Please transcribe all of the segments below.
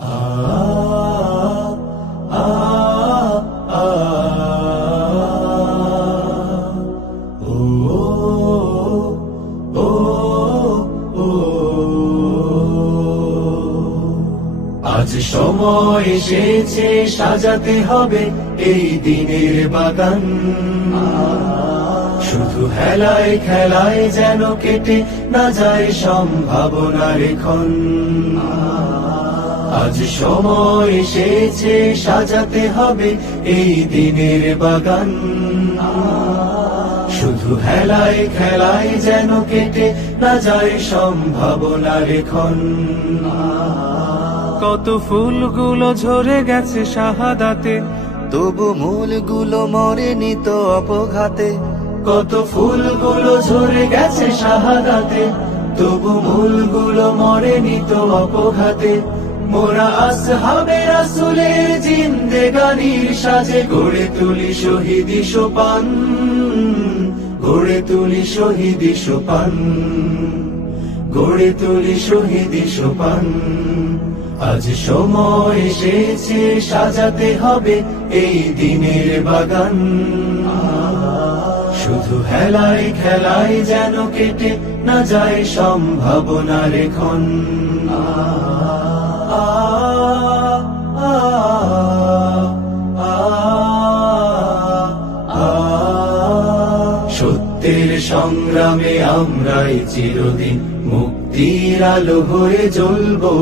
আজ সময় এসেছে সাজাতে হবে এই দিনের বাগান, শুধু হেলায় খেলায় যেন কেটে না যায় সম্ভাবনার ক্ষণ। আজ সময় এসেছে সাজাতে হবে এই দিনের বাগান, শুধু হেলায় খেলায় যেন কেটে না যায় সম্ভাবনার ক্ষণ। কত ফুলগুলো ঝরে গেছে শাহাদাতে, তবু মূলগুলো মরেনি তো অপঘাতে। কত ফুলগুলো ঝরে গেছে শাহাদাতে, তবু মূলগুলো মরেনি তো অপঘাতে। মোরা আসহাবে রাসূলের জিন্দেগানির সাজে গড়ে তুলি শহীদি সোপান, গড়ে তুলি শহীদি সোপান, গড়ে তুলি শহীদি সোপান। আজ সময় এসেছে সাজাতে হবে এই দিনের বাগান, শুধু হেলায় খেলায় যেন কেটে না যায় সম্ভাবনার ক্ষণ। সত্যের সংগ্রামে আমরাই চিরদিন মুক্তির আলো হয়ে জ্বলবো,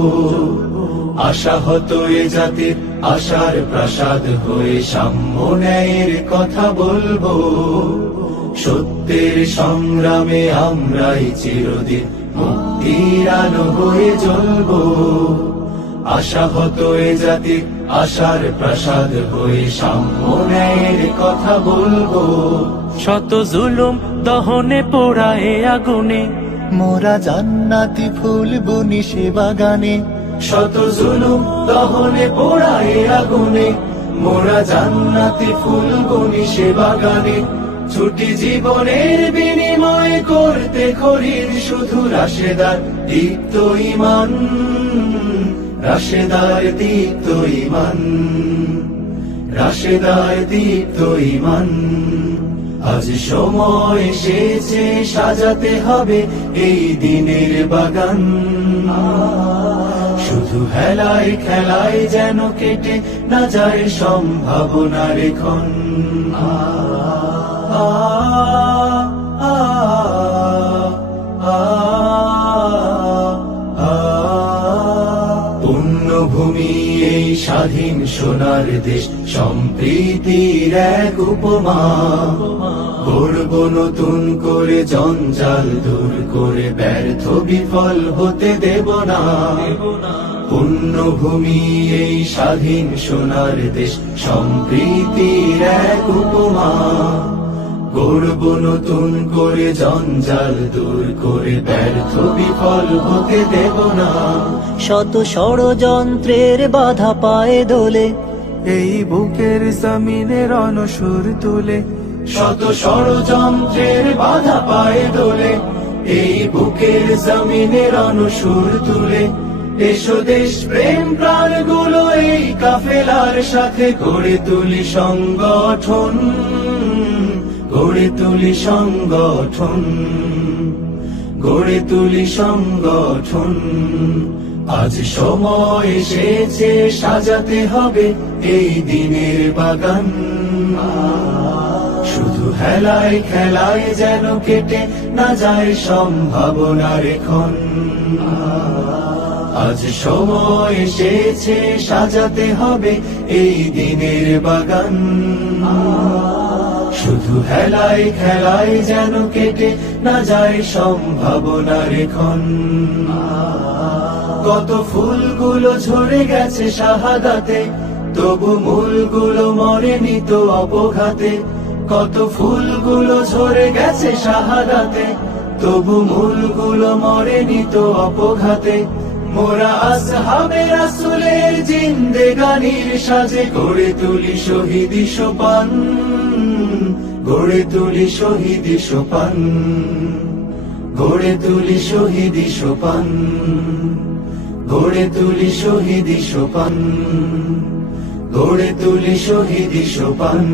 আশাহত এ জাতির আশার প্রাসাদ হয়ে সাম্য ন্যায়ের কথা বলবো। সত্যের সংগ্রামে আমরাই চিরদিন মুক্তির আলো হয়ে জ্বলবো, আশাহত এ জাতির আশার প্রাসাদ হয়ে সাম্য ন্যায়ের কথা বলবো। শত জুলুম দহনে পোড়ায় আগুনে, মোরা জান্নাতি ফুল বুনি সে বাগানে। শত জুলুম দহনে পোড়ায় আগুনে, মোরা জান্নাতি ফুল বুনি সে বাগানে। ছুটি জীবনের বিনিময় করতে খরিদ শুধু রাশেদার দীপ্ত ঈমান, রাশেদার দীপ্ত ঈমান, রাশেদার দীপ্ত ঈমান। আজ সময় এসেছে সাজাতে হবে এই দিনের বাগান, শুধু হেলায় খেলায় যেন কেটে না যায় সম্ভাবনার ক্ষণ। পুণ্যভূমি এই স্বাধীন সোনার দেশ, সম্প্রীতির এক উপমা। গড়ব নতুন করে জঞ্জাল দূর করে, ব্যর্থ বিফল হতে দেব না। পুণ্যভূমি এই স্বাধীন সোনার দেশ, সম্প্রীতির এক উপমা। গড়ব নতুন করে জঞ্জাল দূর করে, ব্যর্থ বিফল হতে দেব না। শত ষড়যন্ত্রের বাধা পায়ে দোলে, এই বুকের জমিনে রণসুর তুলে। শত ষড়যন্ত্রের বাধা পায়ে দোলে, এই বুকের জমিনে রণসুর তুলে। এসো দেশ প্রেম প্রাণগুলো এই কাফেলার সাথে গড়ে তুলি সংগঠন, গড়ে তুলি সংগঠন, গড়ে তুলি সংগঠন। আজ সময় এসেছে সাজাতে হবে এই দিনের বাগান, শুধু হেলায় খেলায় যেন কেটে না যায় সম্ভাবনার ক্ষণ। আজ সময় এসেছে সাজাতে হবে এই দিনের বাগান, শুধু হেলায় খেলায় যেন কেটে না যায় সম্ভাবনার ক্ষণ। কত ফুলগুলো ঝরে গেছে শাহাদাতে, তবু মূলগুলো মরেনি তো অপঘাতে। কত ফুলগুলো ঝরে গেছে শাহাদাতে, তবু মূলগুলো মরেনি তো অপঘাতে। মোরা আসহাবে রাসূলের জিন্দেগানির সাজে গড়ে তুলি শহীদি সোপান, গড়ে তুলি শহীদি সোপান, গড়ে তুলি শহীদি সোপান, গড়ে তুলি শহীদি সোপান, গড়ে তুলি শহীদি সোপান।